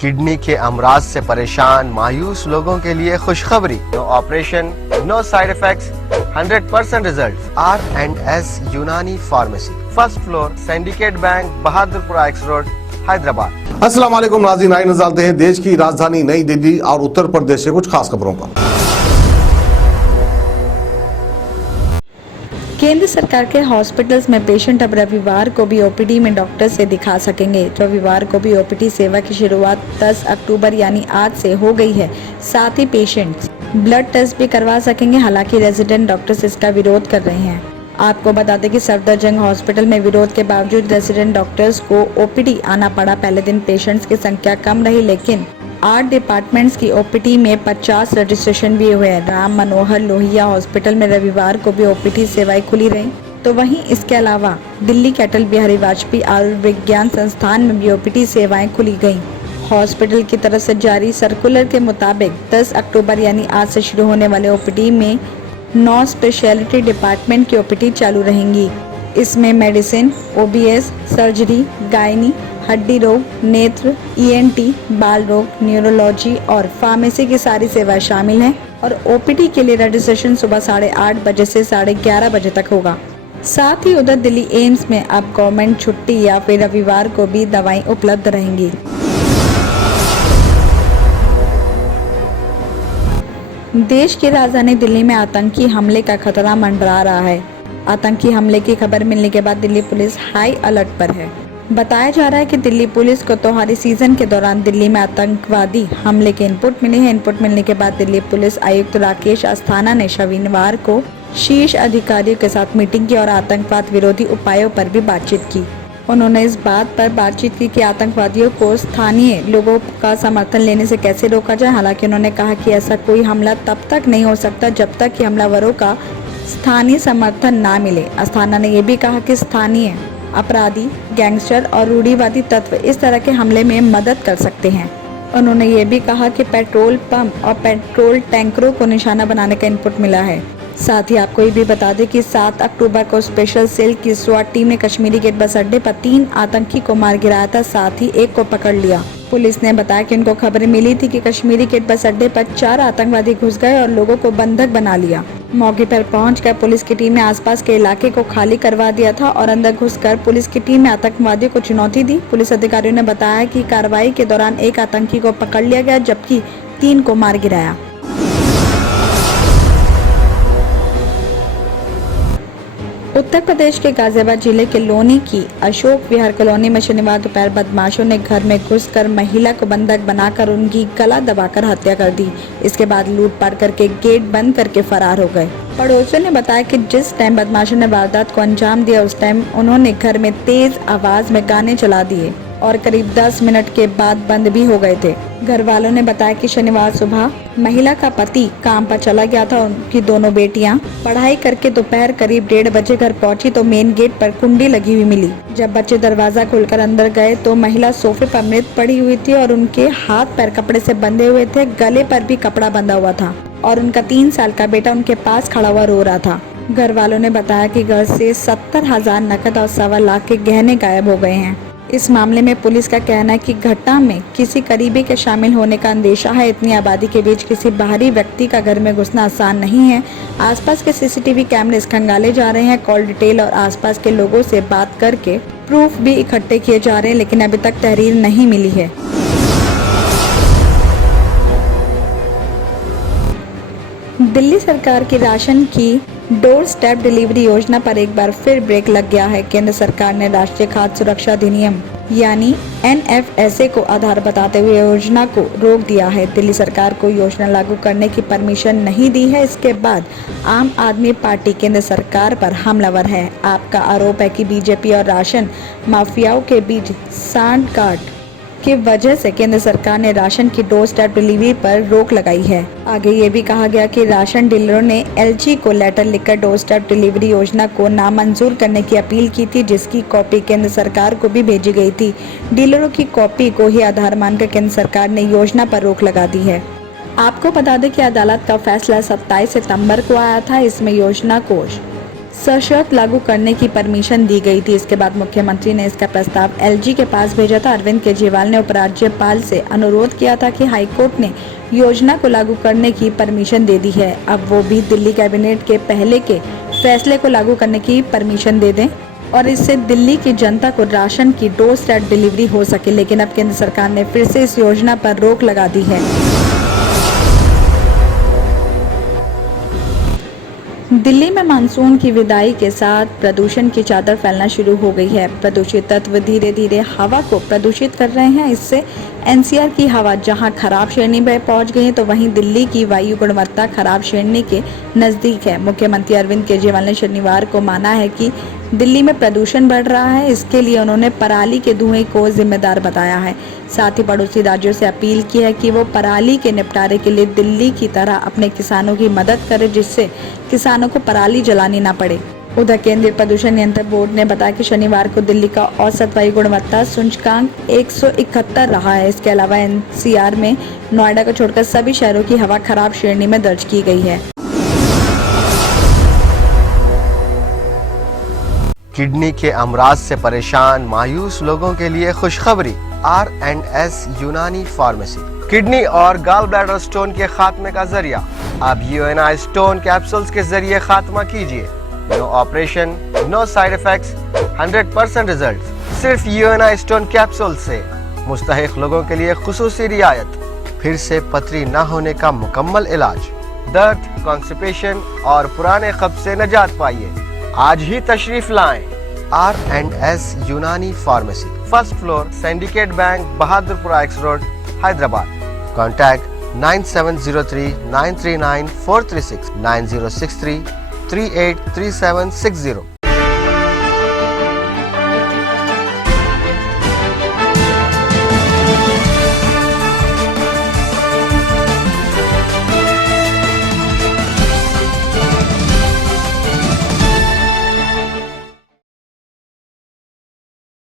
Kidney के अमराज से परेशान मायूस लोगों के लिए खुशखबरी। No operation, no side effects, 100% result. R&S Unani pharmacy, first floor, syndicate bank, Bahadurpura X road, Hyderabad. अस्सलाम वालेकुम नाज़रीन, आइए नजर डालते हैं देश की राजधानी नई दिल्ली और उत्तर प्रदेश से कुछ खास खबरों पर। केंद्र सरकार के हॉस्पिटल्स में पेशेंट अब रविवार को भी ओपीडी में डॉक्टर से दिखा सकेंगे। रविवार को भी ओपीडी सेवा की शुरुआत 10 अक्टूबर यानी आज से हो गई है। साथ ही पेशेंट्स ब्लड टेस्ट भी करवा सकेंगे। हालांकि रेजिडेंट डॉक्टर्स इसका विरोध कर रहे हैं। आपको बता दें कि सफदरजंग हॉस्पिटल में विरोध के बावजूद रेजिडेंट डॉक्टर्स को ओपीडी आना पड़ा। पहले दिन पेशेंट्स की संख्या कम रही, लेकिन 8 डिपार्टमेंट्स की ओपीडी में 50 रजिस्ट्रेशन भी हुए हैं। राम मनोहर लोहिया हॉस्पिटल में रविवार को भी ओपीडी सेवाएं खुली रही। तो वहीं इसके अलावा दिल्ली के अटल बिहारी वाजपेयी आयुर्विज्ञान संस्थान में भी ओपीडी सेवाएं खुली गयी। हॉस्पिटल की तरफ से जारी सर्कुलर के मुताबिक 10 अक्टूबर यानी आज से शुरू होने वाले ओपीडी में 9 स्पेशलिटी डिपार्टमेंट की ओपीडी चालू रहेंगी। इसमें मेडिसिन, ओबीएस, सर्जरी, गायनी, हड्डी रोग, नेत्र, ईएनटी, बाल रोग, न्यूरोलॉजी और फार्मेसी की सारी सेवाएं शामिल हैं। और ओपीडी के लिए रजिस्ट्रेशन सुबह 8:30 बजे से 11:30 बजे तक होगा। साथ ही उधर दिल्ली एम्स में अब गवर्नमेंट छुट्टी या फिर रविवार को भी दवाएं उपलब्ध रहेंगी। देश की राजधानी दिल्ली में आतंकी हमले का खतरा मंडरा रहा है। आतंकी हमले की खबर मिलने के बाद दिल्ली पुलिस हाई अलर्ट पर है। बताया जा रहा है कि दिल्ली पुलिस को त्योहारी सीजन के दौरान दिल्ली में आतंकवादी हमले के इनपुट मिले हैं। इनपुट मिलने के बाद दिल्ली पुलिस आयुक्त राकेश अस्थाना ने शनिवार को शीर्ष अधिकारियों के साथ मीटिंग की और आतंकवाद विरोधी उपायों पर भी बातचीत की। उन्होंने इस बात पर बातचीत की कि आतंकवादियों को स्थानीय लोगों का समर्थन लेने से कैसे रोका जाए। हालांकि उन्होंने कहा कि ऐसा कोई हमला तब तक नहीं हो सकता जब तक कि हमलावरों का स्थानीय समर्थन ना मिले। अस्थाना ने यह भी कहा कि स्थानीय अपराधी, गैंगस्टर और रूढ़िवादी तत्व इस तरह के हमले में मदद कर सकते हैं। उन्होंने ये भी कहा कि पेट्रोल पंप और पेट्रोल टैंकरों को निशाना बनाने का इनपुट मिला है। साथ ही आपको ये भी बता दें कि 7 अक्टूबर को स्पेशल सेल की स्वाट टीम ने कश्मीरी गेट बस अड्डे पर 3 आतंकी को मार गिराया था। साथ ही एक को पकड़ लिया। पुलिस ने बताया कि उनको खबर मिली थी कि कश्मीरी गेट बस अड्डे पर 4 आतंकवादी घुस गए और लोगों को बंधक बना लिया। मौके पर पहुंचकर पुलिस की टीम ने आसपास के इलाके को खाली करवा दिया था और अंदर घुसकर पुलिस की टीम ने आतंकवादियों को चुनौती दी। पुलिस अधिकारियों ने बताया कि कार्रवाई के दौरान एक आतंकी को पकड़ लिया गया जबकि 3 को मार गिराया। उत्तर प्रदेश के गाजियाबाद जिले के लोनी की अशोक विहार कॉलोनी में शनिवार दोपहर बदमाशों ने घर में घुसकर महिला को बंधक बनाकर उनकी गला दबाकर हत्या कर दी। इसके बाद लूटपाट करके गेट बंद करके फरार हो गए। पड़ोसियों ने बताया कि जिस टाइम बदमाशों ने वारदात को अंजाम दिया उस टाइम उन्होंने घर में तेज आवाज में गाने चला दिए और करीब 10 मिनट के बाद बंद भी हो गए थे। घर वालों ने बताया कि शनिवार सुबह महिला का पति काम पर चला गया था। उनकी दोनों बेटियां पढ़ाई करके दोपहर करीब 1:30 बजे घर पहुंची तो मेन गेट पर कुंडी लगी हुई मिली। जब बच्चे दरवाजा खोलकर अंदर गए तो महिला सोफे पर मृत पड़ी हुई थी और उनके हाथ पैर कपड़े से बंधे हुए थे। गले पर भी कपड़ा बंधा हुआ था और उनका 3 साल का बेटा उनके पास खड़ा हुआ रो रहा था। घर वालों ने बताया कि घर से 70,000 नकद और 1.25 लाख के गहने गायब हो गए हैं। इस मामले में पुलिस का कहना है कि घटना में किसी करीबी के शामिल होने का अंदेशा है। इतनी आबादी के बीच किसी बाहरी व्यक्ति का घर में घुसना आसान नहीं है। आसपास के सीसीटीवी कैमरे खंगाले जा रहे हैं। कॉल डिटेल और आसपास के लोगों से बात करके प्रूफ भी इकट्ठे किए जा रहे हैं, लेकिन अभी तक तहरीर नहीं मिली है। दिल्ली सरकार की राशन की डोर स्टेप डिलीवरी योजना पर एक बार फिर ब्रेक लग गया है। केंद्र सरकार ने राष्ट्रीय खाद्य सुरक्षा अधिनियम यानी NFSA को आधार बताते हुए योजना को रोक दिया है। दिल्ली सरकार को योजना लागू करने की परमिशन नहीं दी है। इसके बाद आम आदमी पार्टी केंद्र सरकार पर हमलावर है। आपका आरोप है कि बीजेपी और राशन माफियाओं के बीच सांठगांठ की वजह से केंद्र सरकार ने राशन की डोर स्टेप डिलीवरी पर रोक लगाई है। आगे ये भी कहा गया कि राशन डीलरों ने LG को लेटर लिखकर डोर स्टेप डिलीवरी योजना को नामंजूर करने की अपील की थी, जिसकी कॉपी केंद्र सरकार को भी भेजी गई थी। डीलरों की कॉपी को ही आधार मानकर केंद्र सरकार ने योजना पर रोक लगा दी है। आपको बता दें कि अदालत का फैसला 27 सितंबर को आया था। इसमें योजना को सशर्त लागू करने की परमिशन दी गई थी। इसके बाद मुख्यमंत्री ने इसका प्रस्ताव एलजी के पास भेजा था। अरविंद केजरीवाल ने उपराज्यपाल से अनुरोध किया था कि हाईकोर्ट ने योजना को लागू करने की परमिशन दे दी है, अब वो भी दिल्ली कैबिनेट के पहले के फैसले को लागू करने की परमिशन दे दें और इससे दिल्ली की जनता को राशन की डोर स्टेप डिलीवरी हो सके। लेकिन अब केंद्र सरकार ने फिर से इस योजना पर रोक लगा दी है। दिल्ली में मानसून की विदाई के साथ प्रदूषण की चादर फैलना शुरू हो गई है। प्रदूषित तत्व धीरे धीरे हवा को प्रदूषित कर रहे हैं। इससे एनसीआर की हवा जहां खराब श्रेणी में पहुंच गई है, तो वहीं दिल्ली की वायु गुणवत्ता खराब श्रेणी के नजदीक है। मुख्यमंत्री अरविंद केजरीवाल ने शनिवार को माना है कि दिल्ली में प्रदूषण बढ़ रहा है। इसके लिए उन्होंने पराली के धुएं को जिम्मेदार बताया है। साथ ही पड़ोसी राज्यों से अपील की है कि वो पराली के निपटारे के लिए दिल्ली की तरह अपने किसानों की मदद करें, जिससे किसानों को पराली जलानी ना पड़े। उधर केंद्रीय प्रदूषण नियंत्रण बोर्ड ने बताया कि शनिवार को दिल्ली का औसत वायु गुणवत्ता सूचकांक 171 रहा है। इसके अलावा एनसीआर में नोएडा को छोड़कर सभी शहरों की हवा खराब श्रेणी में दर्ज की गई है। किडनी के अमराज से परेशान मायूस लोगों के लिए खुशखबरी। R&S यूनानी फार्मेसी किडनी और गॉल ब्लैडर स्टोन के खात्मे का जरिया। अब UNI स्टोन कैप्सूल्स के जरिए खात्मा कीजिए। No operation, no side effects, 100% result. सिर्फ UNI स्टोन कैप्सूल से मुस्तहिक लोगों के लिए खुसूसी रियायत। फिर से पथरी न होने का मुकम्मल इलाज। दर्द, कॉन्स्टिपेशन और पुराने कब्ज से निजात पाइए। आज ही तशरीफ लाएं। R&S Unani pharmacy, first floor, syndicate bank, Bahadurpura X road, Hyderabad. Contact 9703 939 436 9063 383760।